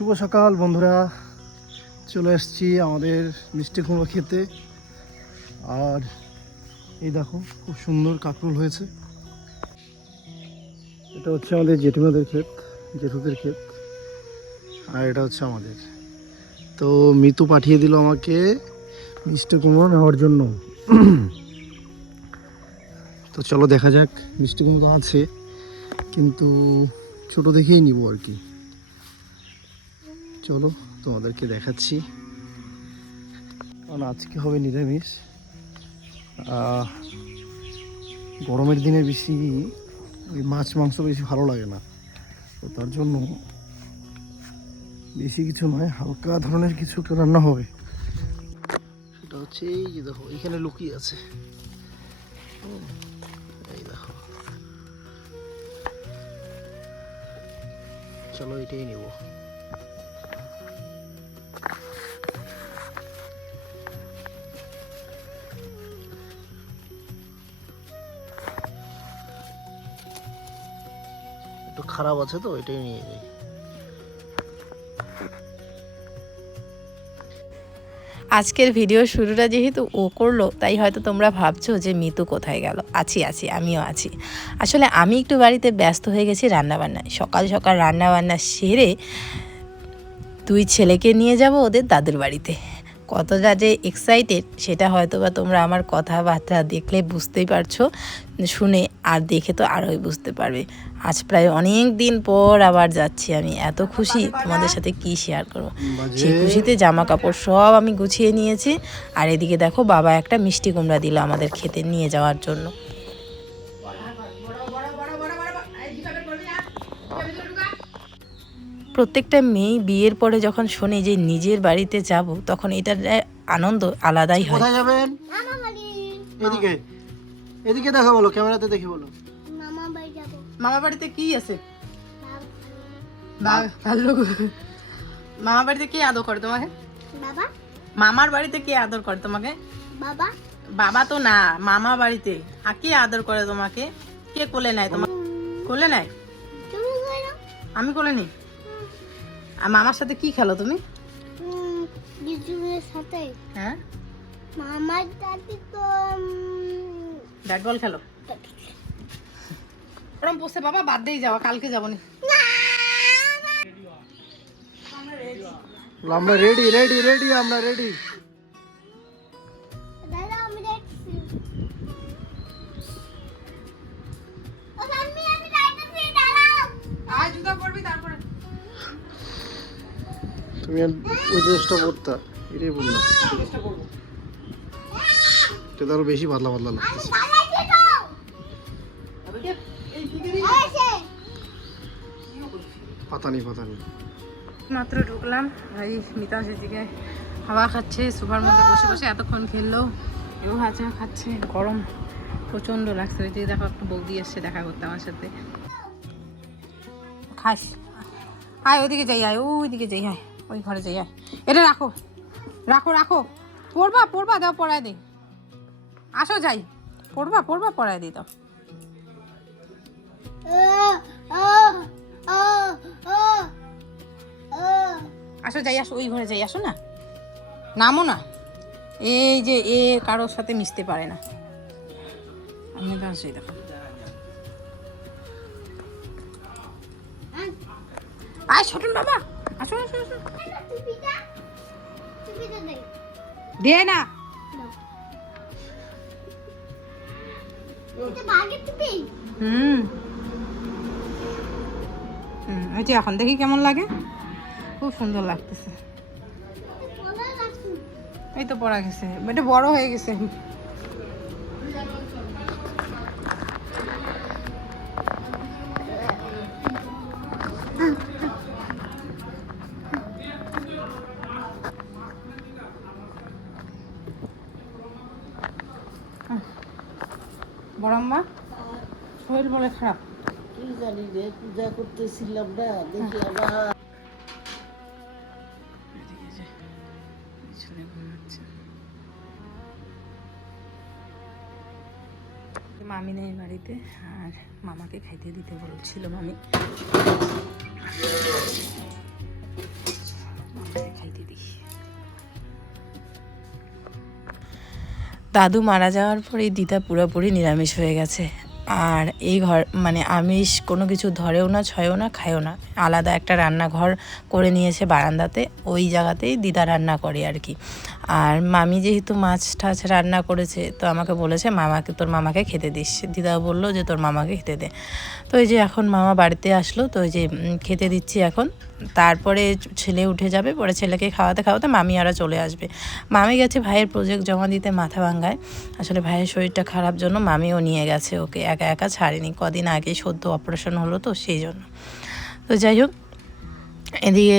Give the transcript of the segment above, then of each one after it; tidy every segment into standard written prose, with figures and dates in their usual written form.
শুভ সকাল বন্ধুরা, চলে এসেছি আমাদের মিষ্টি কুমড়ো খেতে। আর এই দেখো খুব সুন্দর কাকরুল হয়েছে। এটা হচ্ছে আমাদের জেঠুদের ক্ষেত, আর এটা হচ্ছে আমাদের। তো মিতু পাঠিয়ে দিল আমাকে মিষ্টি কুমড়ো নেওয়ার জন্য। তো চলো দেখা যাক, মিষ্টি কুমড়ো তো আছে কিন্তু ছোট দেখেই নিব আর কি। চলো তোমাদেরকে দেখাচ্ছি, কারণ আজকে হবে নিরামিষ। গরমের দিনে বেশি ওই মাছ মাংস বেশি ভালো লাগে না, তো তার জন্য বেশি কিছু নয়, হালকা ধরনের কিছু একটা রান্না হবে। সেটা হচ্ছে এই যে দেখো এখানে লুকিয়ে আছে, এই দেখো। চলো এটাই নেব। একটু খারাপ আছে তো এটাই নিয়ে যাই। আজকের ভিডিও শুরুটা যেহেতু ও করলো, তাই হয়তো তোমরা ভাবছো যে মিতু কোথায় গেল। আছি, আমিও আছি। আসলে আমি একটু বাড়িতে ব্যস্ত হয়ে গেছি রান্নাবান্নায়। সকাল সকাল রান্নাবান্না সেরে দুই ছেলেকে নিয়ে যাব ওদের দাদুর বাড়িতে। কতটা যে এক্সাইটেড সেটা হয়তো বা তোমরা আমার কথাবার্তা দেখলে বুঝতেই পারছো, শুনে আর দেখে তো আরোই বুঝতে পারবে। আজ প্রায় অনেক দিন পর আবার যাচ্ছি আমি, এত খুশি তোমাদের সাথে কি শেয়ার করবো। সেই খুশিতে জামা কাপড় সব আমি গুছিয়ে নিয়েছি। আর এদিকে দেখো বাবা একটা মিষ্টি কুমড়া দিল আমাদের খেতে নিয়ে যাওয়ার জন্য। প্রত্যেকটা মেয়ে বিয়ের পরে যখন শোনে যে নিজের বাড়িতে যাব, তখন এটার আনন্দ আলাদাই হয়। কোথায় যাবেন? এদিকে এদিকে দেখো, বলো ক্যামেরাতে দেখে বলো। মামা বাড়ি যাব। মামা বাড়িতে কি আছে? ভালো। মামা বাড়িতে কে আদর করে তোমাকে? বাবা। মামার বাড়িতে কে আদর করে তোমাকে? বাবা। বাবা তো না, মামা বাড়িতে আর কে আদর করে তোমাকে? কে কোলে নেয় তোমাকে? কোলে নেয়? তুমি কই না? আমি কোলে নিই। আর মামার সাথে কি খেলো তুমি? জিজুর সাথে। হ্যাঁ, মামার দাদি তো ব্যাট বল খেলো। ওরম বসে বাবা, বাদ দিয়ে যাওয়া, কালকে যাবো নি। আমরা রেডি রেডি রেডি, আমরা রেডি। দাদা আমি দেখছি। ও আমি যাইতেছি, দাঁড়াও। আয় জুতা পরবি তারপরে। তুমি ওই ড্রেসটা পরতা, এটাই বললাম। এটা আরো বেশি পাতলা পাতলা লাগতেছে। দাঁড়াইছে তো। এসে। পাতানি মাত্র ঢুকলাম, ভাই মিতাংশের দিকে হাওয়া খাচ্ছে, সোফার মধ্যে বসে বসে এতক্ষণ খেললো, এও হাঁচা খাচ্ছে। গরম প্রচণ্ড লাগছে। ওই যে দেখো একটা বৌদি এসছে দেখা করতে আমার সাথে। খাস, আয় ওইদিকে যাই, আয় ওইদিকে যাই, আয় ওই ঘরে যাই, আয়। এটা রাখো রাখো রাখো, পড়বা দাও, পড়ায় দিই। আসো যাই, পড়বা পড়ায় দিই দাও। আসো যাই, আসো ওই ঘরে যাই, আসো না, নামো না। এই যে এ কারোর সাথে মিশতে পারে না। আমি তো আসি, দেখো আয় ছোটন বাবা, আসো আসো আসো। দে না, ওই যে এখন দেখি কেমন লাগে। খুব সুন্দর লাগতেছে। এই তো পড়া গেছে, এটা বড় হয়ে গেছে। বড়ম্মা শরীর বলে খারাপ। কি জানি রে, পূজা করতেছিলাম না, দেখি আবার মামি নেই বাড়িতে, আর মামাকে খাইতে দিতে বলছিল মামি। দাদু মারা যাওয়ার পরেই দিদা পুরোপুরি নিরামিষ হয়ে গেছে। আর এই ঘর মানে আমিষ কোনো কিছু ধরেও না, ছয়ও না, খায়ও না। আলাদা একটা রান্নাঘর করে নিয়েছে বারান্দাতে, ওই জায়গাতেই দিদা রান্না করে আর কি। আর মামি যেহেতু মাছ টাছ রান্না করেছে, তো আমাকে বলেছে তোর মামাকে খেতে দিস। দিদা বললো যে তোর মামাকে খেতে দে। তো এই যে এখন মামা বাড়িতে আসলো, তো এই যে খেতে দিচ্ছি এখন। তারপরে ছেলে উঠে যাবে, পরে ছেলেকে খাওয়াতে খাওয়াতে মামি আরও চলে আসবে। মামি গেছে ভাইয়ের প্রজেক্ট জমা দিতে মাথাভাঙ্গায়। আসলে ভাইয়ের শরীরটা খারাপ জন্য মামিও নিয়ে গেছে ওকে, একা একা ছাড়েনি। কদিন আগেই সদ্য অপারেশন হলো, তো সেই জন্য। তো যাই হোক, এদিকে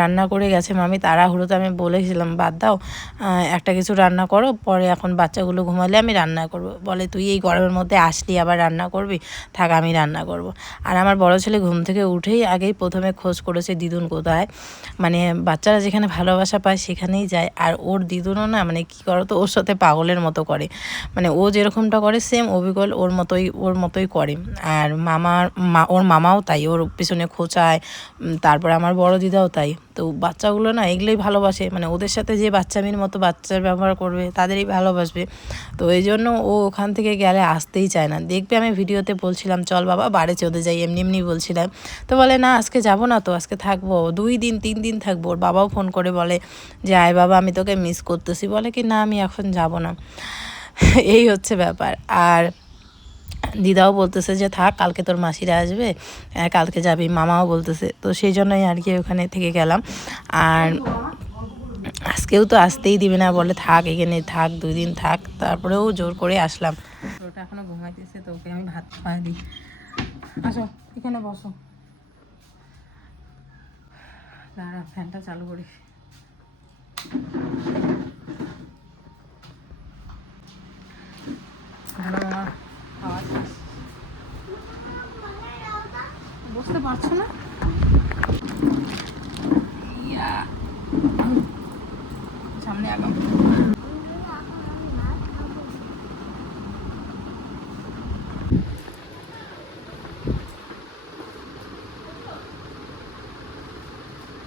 রান্না করে গেছে মামি তাড়াহুড়োতে। আমি বলেছিলাম বাদ দাও, একটা কিছু রান্না করো, পরে এখন বাচ্চাগুলো ঘুমালে আমি রান্না করব। বলে তুই এই গরমের মধ্যে আসলি আবার রান্না করবি, থাক আমি রান্না করব। আর আমার বড় ছেলে ঘুম থেকে উঠেই আগেই প্রথমে খোঁজ করেছে দিদুন কোথায়। মানে বাচ্চারা যেখানে ভালোবাসা পায় সেখানেই যায়। আর ওর দিদুনও না, মানে কী করো তো, ওর সাথে পাগলের মতো করে। মানে ও যেরকমটা করে সেম অবিকল ওর মতোই করে। আর ওর মামাও তাই, ওর পিছনে খোঁচায়। তারপরে আমার বড় দিদাও তাই। তো বাচ্চাগুলো না এগুলোই ভালোবাসে, মানে ওদের সাথে যে বাচ্চামির মতো বাচ্চার ব্যবহার করবে তাদেরই ভালোবাসবে। তো এই জন্য ও ওখান থেকে গেলে আসতেই চায় না। দেখবে আমি ভিডিওতে বলছিলাম চল বাবা বাড়ি চলে যাই, এমনি এমনি বলছিলাম। তো বলে না আজকে যাব না, তো আজকে থাকবো 2 দিন 3 দিন থাকবো। ওর বাবাও ফোন করে বলে যে আয় বাবা আমি তোকে মিস করতেছি। বলে কি না আমি এখন যাব না। এই হচ্ছে ব্যাপার। আর দিদাও বলতেছে যে থাক, কালকে তোর মাসিরা আসবে, কালকে যাবি, মামাও বলতেছে। তো সেই জন্যই আর কি ওখানে থেকে গেলাম। আর আজকেও তো আসতেই দিবে না, বলে থাক এখানে থাক 2 দিন থাক। তারপরেও জোর করে আসলাম। ওটা এখনো ঘুমাইতেছে, তো ওকে আমি ভাত খাওয়াই দিই। আসো এখানে বসো, দাঁড়া ফ্যানটা চালু করি। ভালো আমার খাওয়া শেষ। বুঝতে পারছো না? সামনে আগাম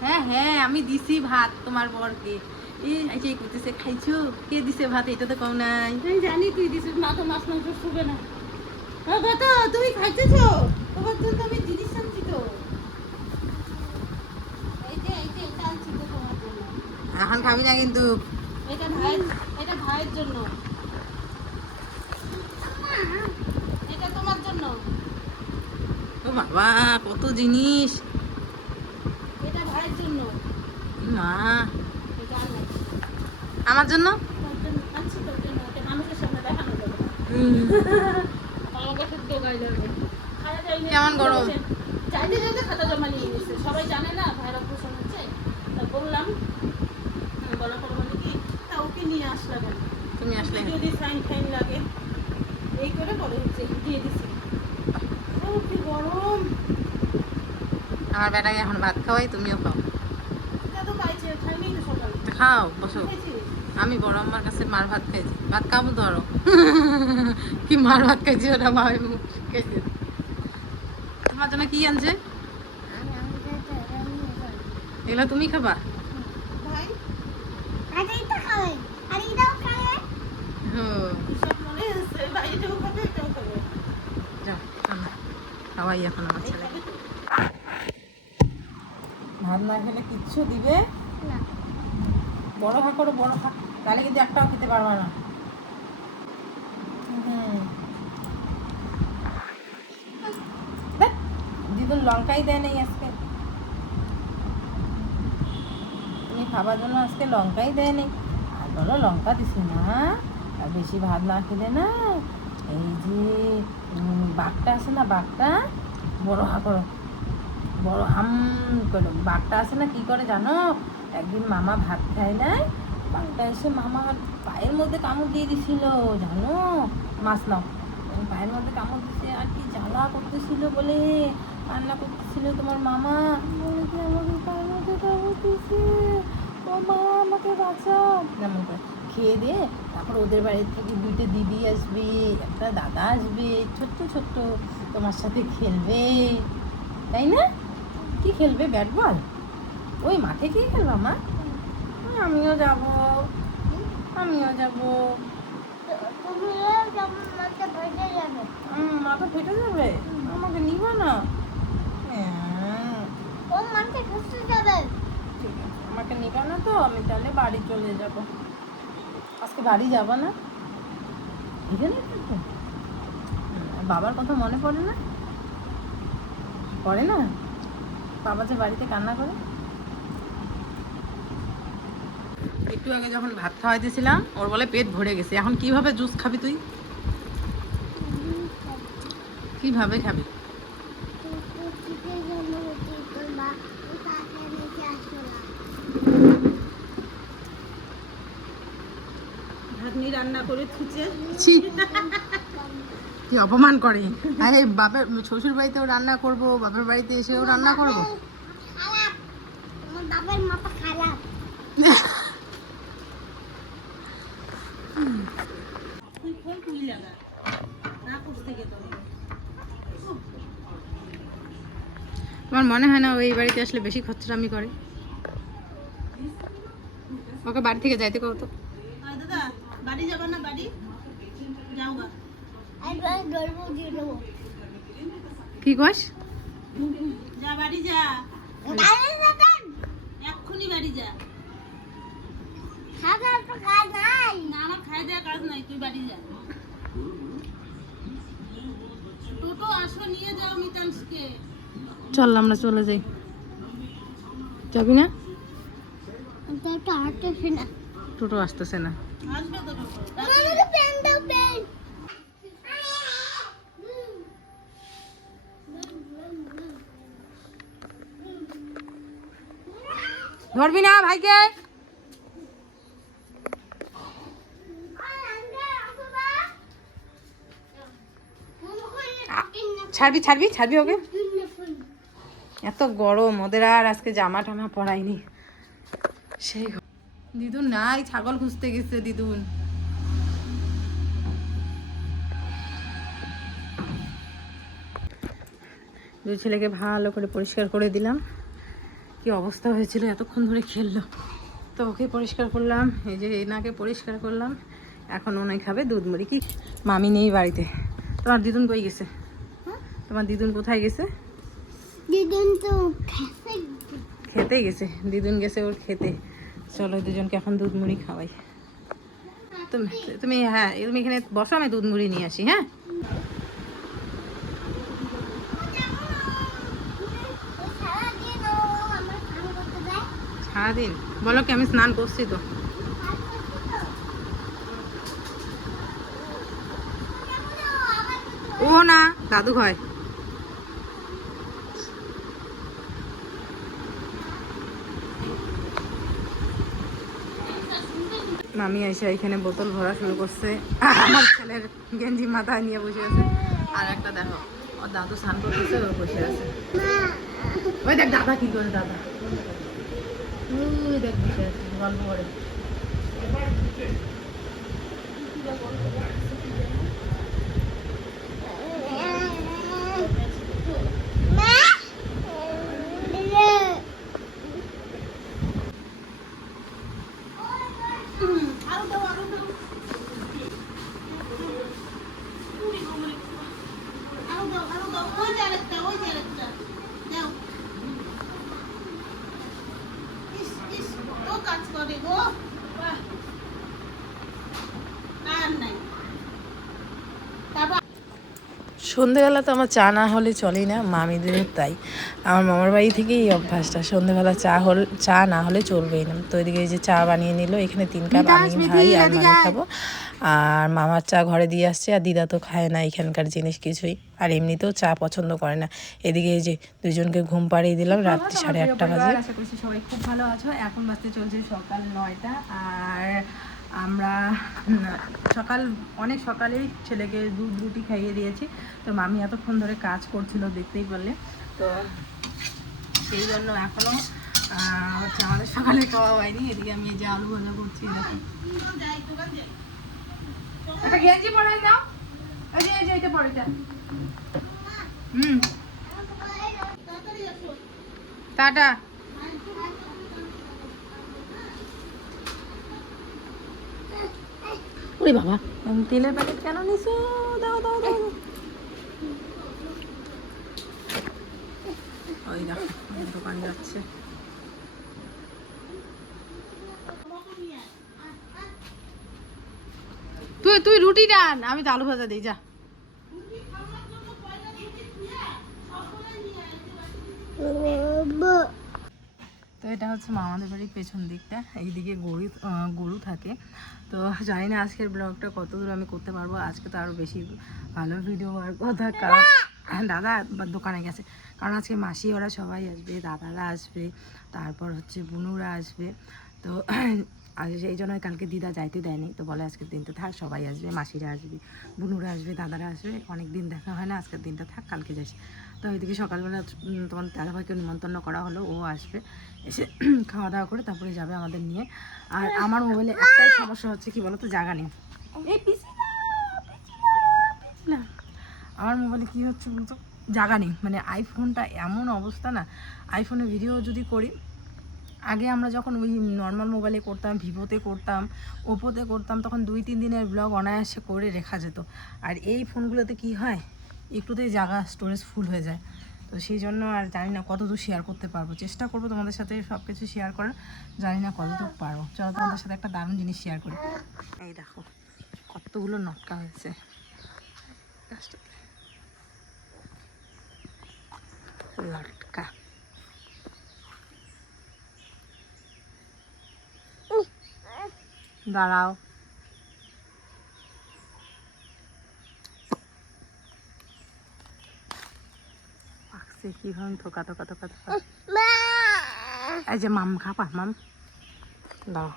হ্যাঁ হ্যাঁ আমি দিছি ভাত তোমার বরকে। এই করতেছে খাইছো, কে দিছে ভাত? এটা তো কম নাই। আমি জানি তুই দিছিস, মা তো মাছ মাংস শুবে না। কত তুমি খাইতেছো? তোমার জন্য আমি জিনিস আনছি তো। এই যে এটা আনছি তো তোমার জন্য। এখন খাবি না কিন্তু। এটা ভাইয়ের জন্য। এটা তোমার জন্য। ও বাবা কত জিনিস। এটা ভাইয়ের জন্য। মা এটা আনলাম। আমার জন্য তোর জন্য আনছি, তোর জন্য। এটা মানুষের সামনে দেখানো যাবে না। আমার কাছে দোকাই যাবে। কেমন গরম? চাইতে চাইতে খাতা জমা নিয়ে নিচ্ছে। সবাই জানে না ভাইয়ের অপারেশন হচ্ছে। তা বললাম, বলার পর বলে কি তা ওকে নিয়ে আসলা কেন? তুমি আসলে যদি ফাইন লাগে এই করে বলে হচ্ছে দিয়ে দিছি। ও কি গরম। আমার বেটাকে এখন ভাত খাওয়াই, তুমিও খাও। এটা তো পাইছে, খাইনি তো সকালে। খাও বসো। খাইছিস? আমি বড় আমার কাছে মার ভাত খাইছি, ভাত খাবো ধরো। কি মার ভাত খাইছি ওটা ভাবে খাইছি। তোমার জন্য কি আনছে? এগুলো তুমি খাবা? ভাই আর এইটা খাবে, আর এইটাও খাবে। সব মনে আছে, ভাই এটাও খাবে এটাও খাবে। যাও খাওয়াই এখন আমার ছেলে। খাবে তো? ভাত না খেলে কিচ্ছু দিবে না বড় ভাগ করো, বড় ভাগ, তাহলে কিন্তু একটাও খেতে পারবা না। দিদুন লঙ্কাই দেয় নেই আজকে, তুমি খাবার জন্য আজকে লঙ্কাই দেয় নেই। আর বলো লঙ্কা দিছি না, আর বেশি ভাত না খেলে না এই যে বাঘটা আছে না, বাঘটা বড় হা করো, বড় হাম করো। বাঘটা আছে না কি করে জানো? একদিন মামা ভাত খায় নাই, বাঘটা এসে মামার পায়ের মধ্যে কামড় দিয়ে দিছিল জানো। মাছ নাও, পায়ের মধ্যে কামড় দিছে। আর কি জ্বালা করতেছিল বলে কান্না করতেছিল তোমার মামা, বলে কি আমাকে পায়ের মধ্যে কামড় দিছে, ও মা আমাকে বাঁচাও। যেমন করে খেয়ে দিয়ে তারপর ওদের বাড়ি থেকে 2টে দিদি আসবে, একটা দাদা আসবে, ছোট্ট ছোট্ট তোমার সাথে খেলবে, তাই না? কি খেলবে? Bat ball? ওই মাঠে কি খেলবা মা? আমিও যাব, আমিও যাব। মাথা ভেঙে যাবে। মাথা ফেটে যাবে, আমাকে নিবা না? হ্যাঁ, ও মাথা ঘুষতে যাবে। ঠিক আছে, আমাকে নিবা না তো আমি তাহলে বাড়ি চলে যাব। আজকে বাড়ি যাবা না? এখানে থাকবে? বাবার কথা মনে পড়ে না? পড়ে না? বাবা যে বাড়িতে কান্না করে। একটু আগে যখন ভাত খাওয়াই দিয়েছিলাম ওর বলে পেট ভরে গেছে, এখন কিভাবে জুস খাবি তুই? কিভাবে খাবি? ভাতনি রান্না করে থুচে ছি, কি অপমান করে! আরে বাপের শ্বশুর বাড়িতেও রান্না করব, বাপের বাড়িতে এসেও রান্না করব। খারাপ, আমার বাবার মাথা খারাপ। তুই ফোন তুই লাগা না করতে গেত। আমার মনে হয় না ওই বাড়িতে আসলে বেশি খরচামি করে। ওকে বাড়ি থেকে যাইতে কত? দাদা বাড়ি যাবা না? বাড়ি যাও গা। একবার গর্ব দিয়ে দেবো। কি কস? যা বাড়ি যা, দাঁড়িয়ে যাবেন। এক্ষুনি বাড়ি যা। খাবার তো কাজ নাই। না আমার খাই দেওয়া কাজ নাই, তুই বাড়ি যা। টোটো আসো নিয়ে যাও মিতাংশকে। চল আমরা চলে যাই। যাবি না? তো তো হাঁটতেছি না। টোটো আসতেছে না। আসবে তো টোটো। আমাকে পেন দাও, পেন। ধরবি না ভাইকে? ছাড়বি ছাড়বি ছাড়বি ওকে। এত গরম, ওদের আর আজকে জামা টামা পরাইনি। সেই দিদুন নাই, ছাগল খুঁজতে গেছে দিদুন। দুই ছেলেকে ভালো করে পরিষ্কার করে দিলাম। কি অবস্থা হয়েছিল, এতক্ষণ ধরে খেললো। তো ওকে পরিষ্কার করলাম, এই যে এনাকে পরিষ্কার করলাম। এখন ওনাই খাবে দুধ মুড়ি। কি মামি নেই বাড়িতে। তোমার দিদুন কই গেছে? তোমার দিদুন কোথায় গেছে? দিদুন তো খেতে গেছে, দিদুন গেছে ওর খেতে। চলো দুজনকে এখন দুধ মুড়ি খাওয়াই। তুমি তুমি হ্যাঁ তুমি এখানে বসো, আমি দুধ মুড়ি নিয়ে আসি। হ্যাঁ সারাদিন ও আমার কাম করতে দেয়। সারাদিন বলো কি আমি স্নান করছি তো। ও না, দাদু হয়। মামি এসে এখানে বোতল ভরা শুরু করছে। আমার ছেলের গেঞ্জি মাথায় নিয়ে বসে আছে। আর একটা দেখো, ওর দাদু স্নান করতেছে, ও বসে আছে। ওই দেখ দাদা কি করে, দাদা ওই দেখ বসে আছে গল্প করে। আরো দাও আরো দাও। আরো দাও আরো দাও। ওই যে আরেকটা, ওই যে আরেকটা দাও। ইস ইস ও কাজ করে গো। বাহ। আর নাই। তারপর সন্ধেবেলা তো আমার চা না হলে চলেই না, মামিদেরও তাই। আমার মামার বাড়ি থেকে এই অভ্যাসটা, সন্ধেবেলা চা না হলে চলবেই না। তো এদিকে এই যে চা বানিয়ে নিল, এখানে 3 কাপ আমি ভাই আর মামি খাবো। আর মামার চা ঘরে দিয়ে আসছে, আর দিদা তো খায় না এখানকার জিনিস কিছুই, আর এমনিতেও চা পছন্দ করে না। এদিকে এই যে দুজনকে ঘুম পাড়িয়ে দিলাম, রাত্রি 8:30 বাজে। আশা করছি সবাই খুব ভালো আছো। এখন বাজতে চলছে সকাল 9টা। আর আমরা অনেক সকালেই ছেলেকে দুধ রুটি খাইয়ে দিয়েছি। তো মামি এতক্ষণ ধরে কাজ করছিল, দেখতেই পারলে। তো সেই জন্য এখনও হচ্ছে আমাদের সকালে খাওয়া হয়নি। এদিকে আমি এই যে আলু ভাজা করছি। একটা গেঞ্জি পরাই দাও, এই যে এটা পরে। টাটা। ওরে বাবা তেলের প্যাকেট কেন নিছো? দাও দাও দাও। ওই দেখো দোকান যাচ্ছে। তুই রুটি ডান, আমি তো আলু ভাজা দিই যা। তো এটা হচ্ছে মামাদের বাড়ির পেছন দিকটা, এইদিকে গরু থাকে। তো জানি না আজকের ব্লগটা কত দূর আমি করতে পারবো। আজকে তো আরও বেশি ভালো ভিডিও হওয়ার কথা, কারণ দাদা দোকানে গেছে। কারণ আজকে মাসি ওরা সবাই আসবে, দাদারা আসবে, তারপর হচ্ছে বুনুরা আসবে। তো আর সেই জন্য কালকে দিদা যাইতে দেয়নি, তো বলে আজকের দিনটা থাক, সবাই আসবে, মাসিরা আসবে, বুনুরা আসবে, দাদারা আসবে, অনেক দিন দেখা হয় না, আজকের দিনটা থাক, কালকে যাস। তো ওইদিকে সকালবেলা তোমার দাদাভাইকে নিমন্ত্রণ করা হলো, ও আসবে, এসে খাওয়া দাওয়া করে তারপরে যাবে আমাদের নিয়ে। আর আমার মোবাইলে একটাই সমস্যা হচ্ছে কি বলো তো, জায়গা নেই। আমার মোবাইলে কী হচ্ছে বলতো, জায়গা নেই। মানে আইফোনটা এমন অবস্থা না, আইফোনে ভিডিও যদি করি, আগে আমরা যখন ওই নর্মাল মোবাইলে করতাম, ভিভোতে করতাম, ওপোতে করতাম, তখন 2-3 দিনের ব্লগ অনায়াসে করে রেখা যেত। আর এই ফোনগুলোতে কি হয়, একটুতেই জায়গা স্টোরেজ ফুল হয়ে যায়। তো সেই জন্য আর জানি না কতদূর শেয়ার করতে পারবো, চেষ্টা করবো তোমাদের সাথে সব কিছু শেয়ার করার, জানি না কতদূর পারবো। চলো তোমাদের সাথে একটা দারুণ জিনিস শেয়ার করি। এই দেখো কতগুলো নটকা হয়েছে গাছটাতে, লটকা। দাঁড়াও, পাকছে কিভাবে, থোকা থোকা থোকা থোকা। এই যে মাম খাপা, মাম দাও।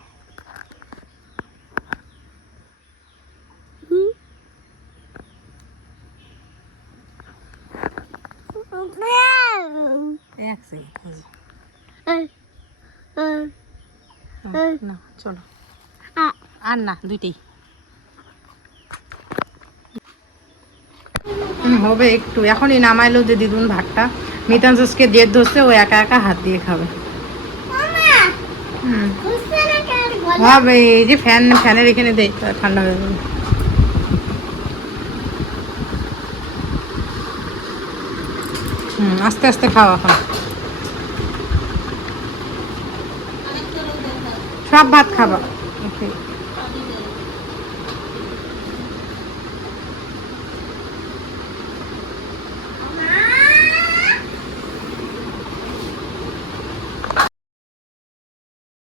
না চলো, আর না দুইটাই হবে একটু। এখনই নামাইলো যে দিদুন ভাতটা, মিতাংশকে জেদ ধরছে, ও একা একা হাত দিয়ে খাবে। হবে এই যে ফ্যানের এখানে দেয়, ঠান্ডা হয়ে যাবে। আস্তে আস্তে খাও, এখন সব ভাত খাবা।